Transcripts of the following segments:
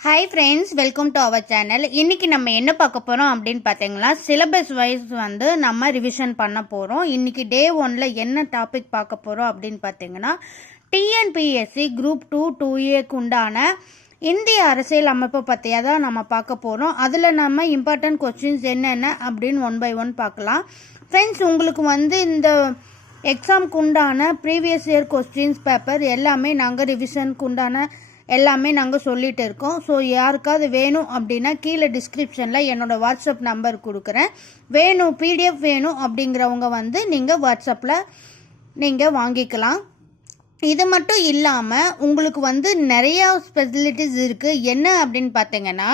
Hi friends welcome to our channel இன்றைக்கி நம்ம என்ன பார்க்க போகிறோம் அப்படின்னு பார்த்தீங்கன்னா சிலபஸ் வைஸ் வந்து நம்ம ரிவிஷன் பண்ண போகிறோம் இன்றைக்கி டே ஒனில் என்ன டாபிக் பார்க்க போகிறோம் அப்படின்னு பார்த்தீங்கன்னா டிஎன்பிஎஸ்சி குரூப் டூ டூ ஏக்கு உண்டான இந்திய அரசியல் அமைப்பை பற்றியாக தான் நம்ம பார்க்க போகிறோம் அதில் நம்ம இம்பார்ட்டன்ட் கொஸ்டின்ஸ் என்னென்ன அப்படின்னு ஒன் பை ஒன் பார்க்கலாம். ஃப்ரெண்ட்ஸ் உங்களுக்கு வந்து இந்த எக்ஸாம்க்கு உண்டான ப்ரீவியஸ் இயர் கொஸ்டின்ஸ் பேப்பர் எல்லாமே நாங்கள் ரிவிஷனுக்கு உண்டான எல்லாமே நாங்கள் சொல்லிட்டு இருக்கோம். ஸோ யாருக்காவது வேணும் அப்படின்னா கீழே டிஸ்கிரிப்ஷனில் என்னோடய வாட்ஸ்அப் நம்பர் கொடுக்குறேன். வேணும் பிடிஎஃப் வேணும் அப்படிங்கிறவங்க வந்து நீங்கள் வாட்ஸ்அப்பில் நீங்கள் வாங்கிக்கலாம். இது மட்டும் இல்லாமல் உங்களுக்கு வந்து நிறையா ஃபெசிலிட்டிஸ் இருக்குது என்ன அப்படின்னு பார்த்தீங்கன்னா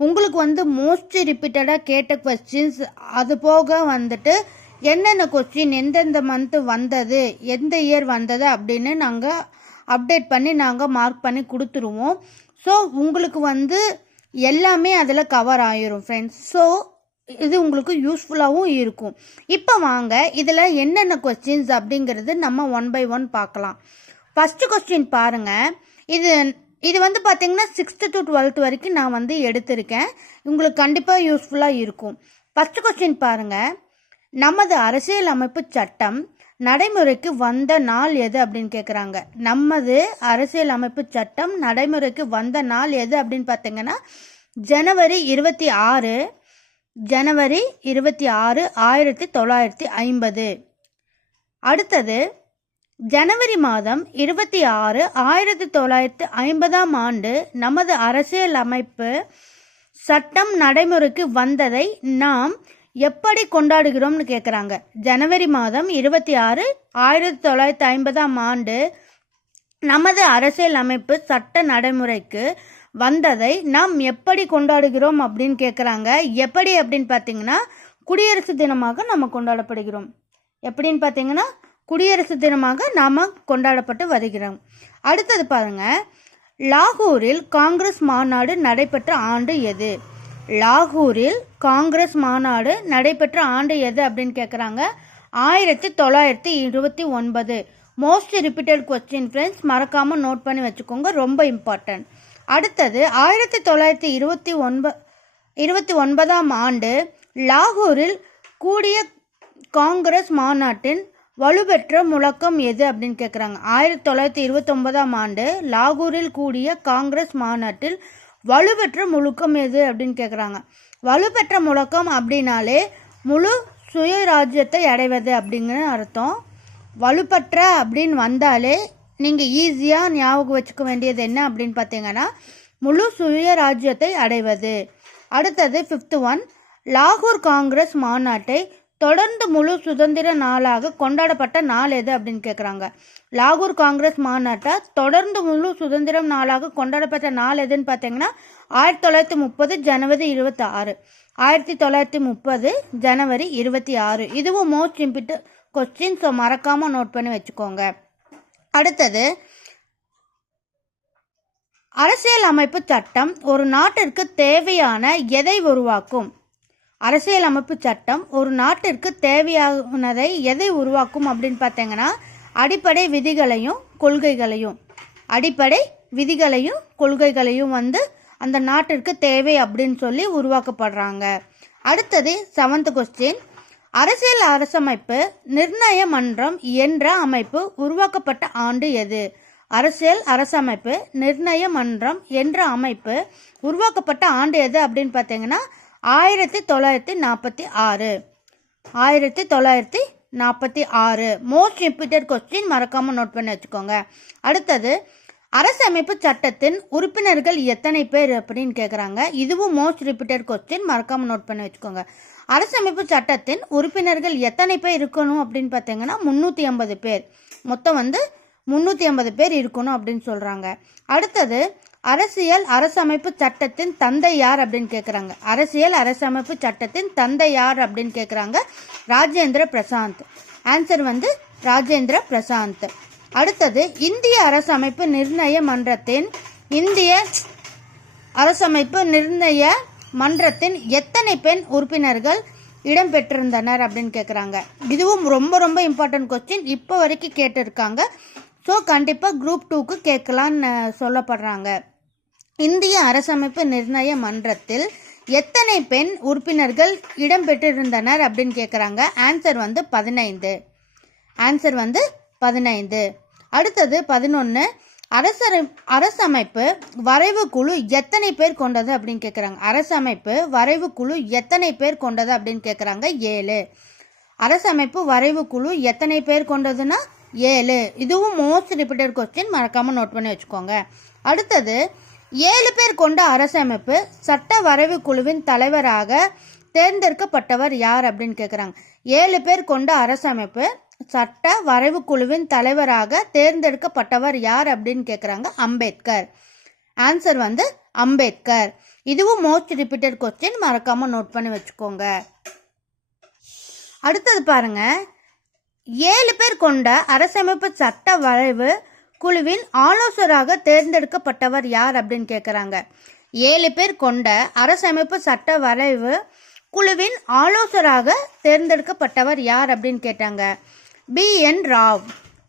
உங்களுக்கு வந்து மோஸ்ட் ரிப்பீட்டடாக கேட்ட கொஸ்டின்ஸ் அது போக வந்துட்டு என்னென்ன கொஸ்டின் எந்தெந்த மந்த்து வந்தது எந்த இயர் வந்தது அப்படின்னு நாங்கள் அப்டேட் பண்ணி நாங்கள் மார்க் பண்ணி கொடுத்துருவோம். ஸோ உங்களுக்கு வந்து எல்லாமே அதில் கவர் ஆயிரும் ஃப்ரெண்ட்ஸ் ஸோ இது உங்களுக்கு யூஸ்ஃபுல்லாகவும் இருக்கும். இப்போ வாங்க இதில் என்னென்ன கொஸ்டின்ஸ் அப்படிங்கிறது நம்ம ஒன் பை ஒன் பார்க்கலாம். ஃபஸ்ட்டு கொஸ்டின் பாருங்கள் இது இது வந்து பார்த்திங்கன்னா சிக்ஸ்த்து டு டுவெல்த் வரைக்கும் நான் வந்து எடுத்திருக்கேன். உங்களுக்கு கண்டிப்பாக யூஸ்ஃபுல்லாக இருக்கும். ஃபஸ்ட்டு கொஸ்டின் பாருங்கள் நமது அரசியல் அமைப்பு சட்டம் நடைமுறைக்கு வந்த நாள் எது அப்படின்னு கேட்குறாங்க நமது அரசியல் அமைப்பு சட்டம் நடைமுறைக்கு வந்த நாள் எது அப்படின்னு பார்த்தீங்கன்னா ஜனவரி இருபத்தி ஆறு ஜனவரி இருபத்தி ஆறு ஆயிரத்தி தொள்ளாயிரத்தி ஐம்பது. அடுத்தது ஜனவரி மாதம் இருபத்தி ஆறு ஆயிரத்தி தொள்ளாயிரத்தி ஐம்பதாம் ஆண்டு நமது அரசியல் அமைப்பு சட்டம் நடைமுறைக்கு வந்ததை நாம் எப்படி கொண்டாடுகிறோம்னு கேட்குறாங்க ஜனவரி மாதம் இருபத்தி ஆறு ஆயிரத்தி தொள்ளாயிரத்தி ஐம்பதாம் ஆண்டு நமது அரசியல் அமைப்பு சட்ட நடைமுறைக்கு வந்ததை நாம் எப்படி கொண்டாடுகிறோம் அப்படின்னு கேட்குறாங்க எப்படி அப்படின்னு பார்த்தீங்கன்னா குடியரசு தினமாக நம்ம கொண்டாடப்படுகிறோம். எப்படின்னு பார்த்தீங்கன்னா குடியரசு தினமாக நாம் கொண்டாடப்பட்டு வருகிறோம். அடுத்தது பாருங்கள் லாகூரில் காங்கிரஸ் மாநாடு நடைபெற்ற ஆண்டு எது? லாகூரில் காங்கிரஸ் மாநாடு நடைபெற்ற ஆண்டு எது அப்படின்னு கேட்குறாங்க ஆயிரத்தி தொள்ளாயிரத்தி இருபத்தி ஒன்பது. மோஸ்ட் ரிப்பீட்டட் கொஸ்டின் ஃப்ரெண்ட்ஸ் மறக்காமல் நோட் பண்ணி வச்சுக்கோங்க ரொம்ப இம்பார்ட்டன்ட் அடுத்தது ஆயிரத்தி தொள்ளாயிரத்தி இருபத்தி ஒன்ப இருபத்தி ஒன்பதாம் ஆண்டு லாகூரில் கூடிய காங்கிரஸ் மாநாட்டின் வலுப்பெற்ற முழக்கம் எது அப்படின்னு கேட்குறாங்க ஆயிரத்தி தொள்ளாயிரத்தி இருபத்தொன்பதாம் ஆண்டு லாகூரில் கூடிய காங்கிரஸ் மாநாட்டில் வலுப்பெற்ற முழுக்கம் எது அப்படின்னு கேட்குறாங்க வலுப்பெற்ற முழக்கம் அப்படின்னாலே முழு சுயராஜ்யத்தை அடைவது அப்படிங்கிற அர்த்தம். வலுப்பற்ற அப்படின்னு வந்தாலே நீங்கள் ஈஸியாக ஞாபகம் வச்சுக்க வேண்டியது என்ன அப்படின்னு பார்த்தீங்கன்னா முழு சுயராஜ்யத்தை அடைவது. அடுத்தது ஃபிஃப்த் ஒன் லாகூர் காங்கிரஸ் மாநாட்டை தொடர்ந்து முழு சுதந்திர நாளாக கொண்டாடப்பட்ட நாள் எது அப்படின்னு கேட்குறாங்க லாகூர் காங்கிரஸ் மாநாட்டை? தொடர்ந்து முழு சுதந்திரம் நாளாக கொண்டாடப்பட்ட நாள் எதுன்னு பார்த்தீங்கன்னா ஆயிரத்தி தொள்ளாயிரத்தி முப்பது ஜனவரி இருபத்தி ஆறு ஆயிரத்தி தொள்ளாயிரத்தி முப்பது ஜனவரி இருபத்தி ஆறு இதுவும் மோஸ்ட் இம்பிட்டு கொஸ்டின் ஸோ மறக்காமல் நோட் பண்ணி வச்சுக்கோங்க. அடுத்தது அரசியல் அமைப்பு சட்டம் ஒரு நாட்டிற்கு தேவையான எதை உருவாக்கும்? அரசியல் அமைப்பு சட்டம் ஒரு நாட்டிற்கு தேவையானதை எதை உருவாக்கும் அப்படின்னு பார்த்தீங்கன்னா அடிப்படை விதிகளையும் கொள்கைகளையும். அடிப்படை விதிகளையும் கொள்கைகளையும் வந்து அந்த நாட்டிற்கு தேவை அப்படின்னு சொல்லி உருவாக்கப்படுறாங்க. அடுத்தது செவன்த் கொஸ்டின் அரசியல் அரசமைப்பு நிர்ணய மன்றம் என்ற அமைப்பு உருவாக்கப்பட்ட ஆண்டு எது? அரசியல் அரசமைப்பு நிர்ணய மன்றம் என்ற அமைப்பு உருவாக்கப்பட்ட ஆண்டு எது அப்படின்னு பார்த்தீங்கன்னா ஆயிரத்தி தொள்ளாயிரத்தி நாற்பத்தி ஆறு. ஆயிரத்தி தொள்ளாயிரத்தி நாற்பத்தி ஆறு. மோஸ்ட் இம்பார்ட்டன்ட் கொஸ்டின் மறக்காமல் நோட் பண்ணி வச்சுக்கோங்க. அடுத்தது அரசமைப்பு சட்டத்தின் உறுப்பினர்கள் எத்தனை பேர் அப்படின்னு கேட்குறாங்க இதுவும் மோஸ்ட் ரிப்பீட்டட் கொஸ்டின் மறக்காமல் நோட் பண்ணி வச்சுக்கோங்க. அரசமைப்பு சட்டத்தின் உறுப்பினர்கள் எத்தனை பேர் இருக்கணும் அப்படின்னு பார்த்தீங்கன்னா முந்நூற்றி ஐம்பது பேர். மொத்தம் வந்து முந்நூற்றி ஐம்பது பேர் இருக்கணும் அப்படின்னு சொல்கிறாங்க அடுத்தது அரசியல் அரசமைப்பு சட்டத்தின் தந்தை யார் அப்படின்னு கேட்குறாங்க அரசியல் அரசமைப்பு சட்டத்தின் தந்தை யார் அப்படின்னு கேட்குறாங்க ராஜேந்திர பிரசாந்த். ஆன்சர் வந்து ராஜேந்திர பிரசாந்த். அடுத்தது இந்திய அரசமைப்பு நிர்ணய மன்றத்தின் இந்திய அரசமைப்பு நிர்ணய மன்றத்தின் எத்தனை பெண் உறுப்பினர்கள் இடம்பெற்றிருந்தனர் அப்படின்னு கேட்குறாங்க இதுவும் ரொம்ப ரொம்ப இம்பார்ட்டன்ட் கொஸ்டின் இப்போ வரைக்கும் கேட்டிருக்காங்க. ஸோ கண்டிப்பாக குரூப் டூக்கு கேட்கலான்னு சொல்லப்படுறாங்க. இந்திய அரசமைப்பு நிர்ணய மன்றத்தில் எத்தனை பெண் உறுப்பினர்கள் இடம்பெற்றிருந்தனர் அப்படின்னு கேட்குறாங்க ஆன்சர் வந்து பதினைந்து. ஆன்சர் வந்து பதினைந்து. அடுத்தது பதினொன்று அரசரை அரசமைப்பு வரைவு குழு எத்தனை பேர் கொண்டது அப்படின்னு கேட்குறாங்க அரசமைப்பு வரைவு குழு எத்தனை பேர் கொண்டது அப்படின்னு கேட்குறாங்க ஏழு. அரசமைப்பு வரைவு குழு எத்தனை பேர் கொண்டதுன்னா ஏழு. இதுவும் மோஸ்ட் ரிப்பீட்டட் கொஸ்டின் மறக்காமல் நோட் பண்ணி வச்சுக்கோங்க. அடுத்தது ஏழு பேர் கொண்ட அரசமைப்பு சட்ட வரைவு குழுவின் தலைவராக தேர்ந்தெடுக்கப்பட்டவர் யார் அப்படின்னு கேட்குறாங்க ஏழு பேர் கொண்ட அரசமைப்பு சட்ட வரைவு குழுவின் தலைவராக தேர்ந்தெடுக்கப்பட்டவர் யார் அப்படின்னு கேட்குறாங்க அம்பேத்கர். ஆன்சர் வந்து அம்பேத்கர். இதுவும் மோஸ்ட் ரிப்பீட்டட் கொஸ்டின் மறக்காமல் நோட் பண்ணி வச்சுக்கோங்க. அடுத்தது பாருங்க. ஏழு பேர் கொண்ட அரசமைப்பு சட்ட வரைவு குழுவின் ஆலோசகராக தேர்ந்தெடுக்கப்பட்டவர் யார் அப்படின்னு கேட்குறாங்க ஏழு பேர் கொண்ட அரசமைப்பு சட்ட வரைவு குழுவின் ஆலோசகராக தேர்ந்தெடுக்கப்பட்டவர் யார் அப்படின்னு கேட்டாங்க. பி. என். ராவ்.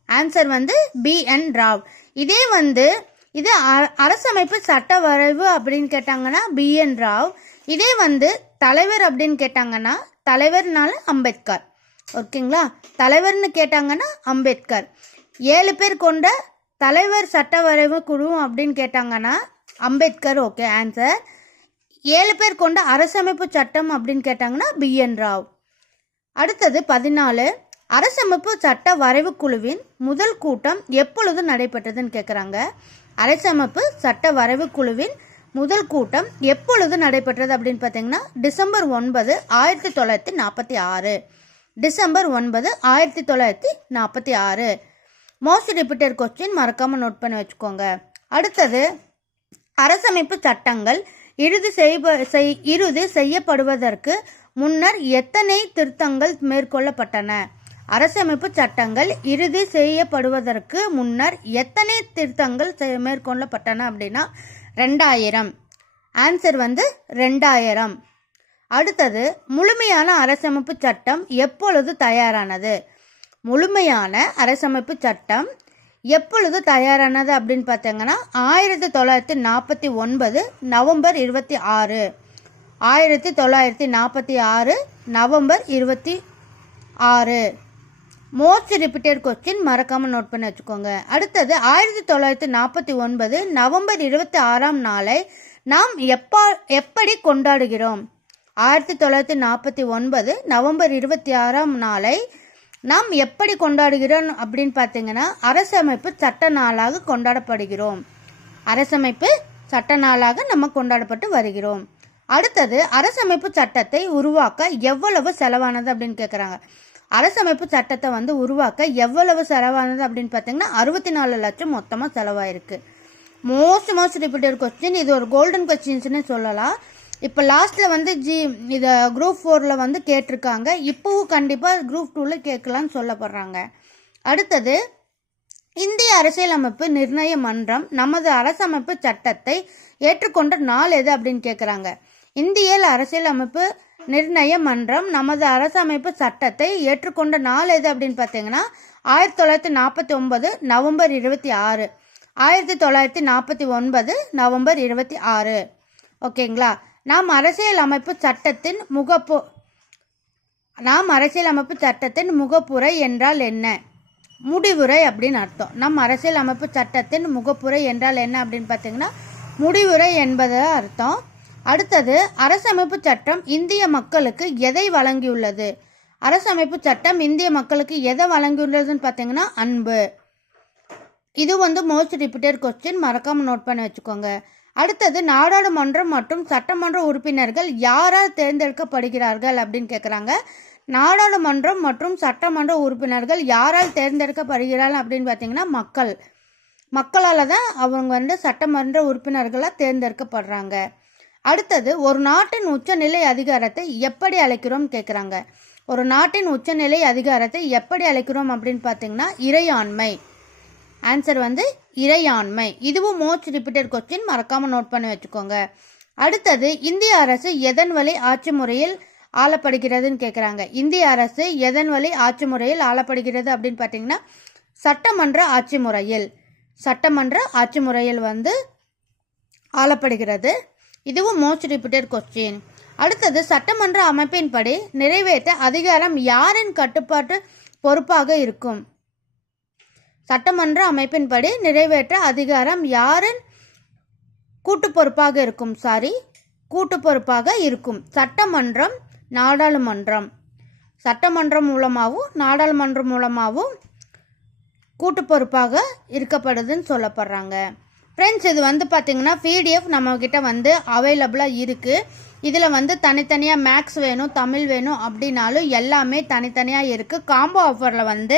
ஆன்சர் வந்து பி. என். ராவ். இதே வந்து இது அ- அரசமைப்பு சட்ட வரைவு அப்படின்னு கேட்டாங்கன்னா பி. என். ராவ். இதே வந்து தலைவர் அப்படின்னு கேட்டாங்கன்னா தலைவர்னால அம்பேத்கர். ஓகேங்களா? தலைவர்னு கேட்டாங்கன்னா அம்பேத்கர். ஏழு பேர் கொண்ட தலைவர் சட்ட வரைவு குழு அப்படின்னு கேட்டாங்கன்னா அம்பேத்கர் ஓகே ஆன்சர் ஏழு பேர் கொண்ட அரசமைப்பு சட்டம் அப்படின்னு கேட்டாங்கன்னா பி என் ராவ். அடுத்தது பதினாலு. அரசமைப்பு சட்ட வரைவு குழுவின் முதல் கூட்டம் எப்பொழுது நடைபெற்றதுன்னு கேட்குறாங்க அரசமைப்பு சட்ட வரைவு குழுவின் முதல் கூட்டம் எப்பொழுது நடைபெற்றது அப்படின்னு பார்த்தீங்கன்னா டிசம்பர் ஒன்பது ஆயிரத்தி தொள்ளாயிரத்தி நாற்பத்தி ஆறு. டிசம்பர் ஒன்பது ஆயிரத்தி தொள்ளாயிரத்தி நாற்பத்தி ஆறு. மோஸ்ட் ரிப்பீட்டட் கொஸ்டின் மறக்காமல் நோட் பண்ணி வச்சுக்கோங்க. அடுத்தது அரசமைப்பு சட்டங்கள் இறுதி செய்ப செய் இறுதி செய்யப்படுவதற்கு முன்னர் எத்தனை திருத்தங்கள் மேற்கொள்ளப்பட்டன? அரசமைப்பு சட்டங்கள் இறுதி செய்யப்படுவதற்கு முன்னர் எத்தனை திருத்தங்கள் செய் மேற்கொள்ளப்பட்டன அப்படின்னா ரெண்டாயிரம். ஆன்சர் வந்து ரெண்டாயிரம். அடுத்தது முழுமையான அரசமைப்பு சட்டம் எப்பொழுது தயாரானது? முழுமையான அரசமைப்பு சட்டம். எப்பொழுது தயாரானது அப்படின்னு பார்த்தீங்கன்னா ஆயிரத்தி தொள்ளாயிரத்தி நாற்பத்தி ஒன்பது நவம்பர் இருபத்தி ஆறு. ஆயிரத்தி தொள்ளாயிரத்தி நாற்பத்தி ஆறு நவம்பர் இருபத்தி ஆறு. மோஸ்ட் ரிப்பீட்டட் கொஸ்டின் மறக்காமல் நோட் பண்ணி வச்சுக்கோங்க. அடுத்தது ஆயிரத்தி தொள்ளாயிரத்தி நாற்பத்தி ஒன்பது நவம்பர் இருபத்தி ஆறாம் நாளை நாம் எப்பா எப்படி கொண்டாடுகிறோம்? ஆயிரத்தி தொள்ளாயிரத்தி நாற்பத்தி ஒன்பது நவம்பர் இருபத்தி ஆறாம் நாளை நாம் எப்படி கொண்டாடுகிறோம் அப்படின்னு பார்த்தீங்கன்னா அரசமைப்பு சட்ட நாளாக கொண்டாடப்படுகிறோம். அரசமைப்பு சட்ட நாளாக நம்ம கொண்டாடப்பட்டு வருகிறோம். அடுத்தது அரசமைப்பு சட்டத்தை உருவாக்க எவ்வளவு செலவானது அப்படின்னு கேட்குறாங்க அரசமைப்பு சட்டத்தை வந்து உருவாக்க எவ்வளவு செலவானது அப்படின்னு பார்த்தீங்கன்னா அறுபத்தி நாலு லட்சம் மொத்தமாக செலவாயிருக்கு. மோஸ்ட் மோஸ்ட் ரிப்பீட்டட் கொஸ்டின் இது ஒரு கோல்டன் கொஸ்டின்ஸ்னு சொல்லலாம். இப்போ லாஸ்ட்டில் வந்து ஜி இதை குரூப் ஃபோரில் வந்து கேட்டிருக்காங்க. இப்போவும் கண்டிப்பாக குரூப் டூவில் கேட்கலான்னு சொல்லப்படுறாங்க. அடுத்தது இந்திய அரசியலமைப்பு நிர்ணய மன்றம் நமது அரசமைப்பு சட்டத்தை ஏற்றுக்கொண்ட நாள் எது அப்படின்னு கேட்குறாங்க இந்திய அரசியலமைப்பு நிர்ணய மன்றம் நமது அரசமைப்பு சட்டத்தை ஏற்றுக்கொண்ட நாள் எது அப்படின்னு பார்த்தீங்கன்னா ஆயிரத்தி தொள்ளாயிரத்தி நாற்பத்தி ஒன்பது நவம்பர் இருபத்தி ஆறு. ஆயிரத்தி தொள்ளாயிரத்தி நாற்பத்தி ஒன்பது நவம்பர் இருபத்தி ஆறு. ஓகேங்களா? நாம் அரசியலமைப்பு சட்டத்தின் முகப்பு நாம் அரசியலமைப்பு சட்டத்தின் முகப்புரை என்றால் என்ன? முடிவுரை அப்படின்னு அர்த்தம். நம் அரசியலமைப்பு சட்டத்தின் முகப்புரை என்றால் என்ன அப்படின்னு பார்த்தீங்கன்னா முடிவுரை என்பது அர்த்தம். அடுத்தது அரசமைப்பு சட்டம் இந்திய மக்களுக்கு எதை வழங்கியுள்ளது? அரசமைப்பு சட்டம் இந்திய மக்களுக்கு எதை வழங்கியுள்ளதுன்னு பார்த்தீங்கன்னா அன்பு. இது வந்து மோஸ்ட் ரிப்பீட்டட் கொஸ்டின் மறக்காமல் நோட் பண்ணி வச்சுக்கோங்க. அடுத்தது நாடாளுமன்றம் மற்றும் சட்டமன்ற உறுப்பினர்கள் யாரால் தேர்ந்தெடுக்கப்படுகிறார்கள் அப்படின்னு கேட்குறாங்க நாடாளுமன்றம் மற்றும் சட்டமன்ற உறுப்பினர்கள் யாரால் தேர்ந்தெடுக்கப்படுகிறார்கள் அப்படின்னு பார்த்தீங்கன்னா மக்கள். மக்களால் தான் அவங்க வந்து சட்டமன்ற உறுப்பினர்களாக தேர்ந்தெடுக்கப்படுறாங்க. அடுத்தது ஒரு நாட்டின் உச்சநிலை அதிகாரத்தை எப்படி அழைக்கிறோம் கேட்குறாங்க ஒரு நாட்டின் உச்சநிலை அதிகாரத்தை எப்படி அழைக்கிறோம் அப்படின்னு பார்த்தீங்கன்னா இறையாண்மை. ஆன்சர் வந்து இறையாண்மை. இதுவும் மோஸ்ட் ரிப்பீட்டட் கொஸ்டின் மறக்காம நோட் பண்ணி வச்சுக்கோங்க. அடுத்தது இந்திய அரசு எதன் வழி ஆட்சி முறையில் ஆளப்படுகிறதுன்னு கேட்குறாங்க இந்திய அரசு எதன் வழி ஆட்சி முறையில் ஆளப்படுகிறது அப்படின்னு பார்த்தீங்கன்னா சட்டமன்ற ஆட்சி முறையில். சட்டமன்ற ஆட்சி முறையில் வந்து ஆளப்படுகிறது. இதுவும் மோஸ்ட் ரிப்பீட்டட் கொஸ்டின் அடுத்தது சட்டமன்ற அமைப்பின்படி நிறைவேற்ற அதிகாரம் யாரின் கட்டுப்பாட்டு பொறுப்பாக இருக்கும்? சட்டமன்ற அமைப்பின்படி நிறைவேற்ற அதிகாரம் யாரின் கூட்டு பொறுப்பாக இருக்கும்? சாரி கூட்டு பொறுப்பாக இருக்கும். சட்டமன்றம் நாடாளுமன்றம். சட்டமன்றம் மூலமாகவும் நாடாளுமன்றம் மூலமாகவும் கூட்டு பொறுப்பாக இருக்கப்படுதுன்னு சொல்லப்படுறாங்க. ஃப்ரெண்ட்ஸ் இது வந்து பார்த்திங்கன்னா பிடிஎஃப் நம்மக்கிட்ட வந்து அவைலபிளாக இருக்குது இதில் வந்து தனித்தனியாக மேக்ஸ் வேணும் தமிழ் வேணும் அப்படின்னாலும் எல்லாமே தனித்தனியாக இருக்குது காம்போ ஆஃபரில் வந்து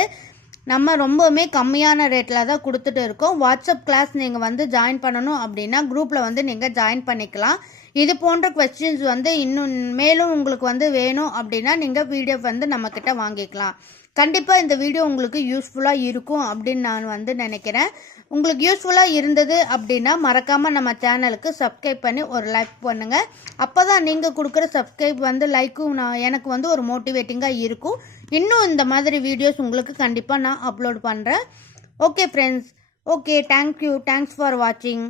நம்ம ரொம்பவுமே கம்மியான ரேட்டில் தான் கொடுத்துட்டு இருக்கோம். வாட்ஸ்அப் கிளாஸ் நீங்கள் வந்து ஜாயின் பண்ணணும் அப்படின்னா குரூப்பில் வந்து நீங்கள் ஜாயின் பண்ணிக்கலாம். இது போன்ற கொஸ்டின்ஸ் வந்து இன்னும் மேலும் உங்களுக்கு வந்து வேணும் அப்படின்னா நீங்கள் வீடியோ வந்து நம்மக்கிட்ட வாங்கிக்கலாம். கண்டிப்பாக இந்த வீடியோ உங்களுக்கு யூஸ்ஃபுல்லாக இருக்கும் அப்படின்னு நான் வந்து நினைக்கிறேன். உங்களுக்கு யூஸ்ஃபுல்லாக இருந்தது அப்படின்னா மறக்காமல் நம்ம சேனலுக்கு சப்ஸ்கிரைப் பண்ணி ஒரு லைக் பண்ணுங்கள் அப்போ தான் நீங்கள் கொடுக்குற சப்ஸ்கிரைப் வந்து லைக்கும் நான் எனக்கு வந்து ஒரு மோட்டிவேட்டிங்காக இருக்கும். இன்னும் இந்த மாதிரி வீடியோஸ் உங்களுக்கு கண்டிப்பாக நான் அப்லோட் பண்ணுறேன் okay friends okay thank you thanks for வாட்சிங்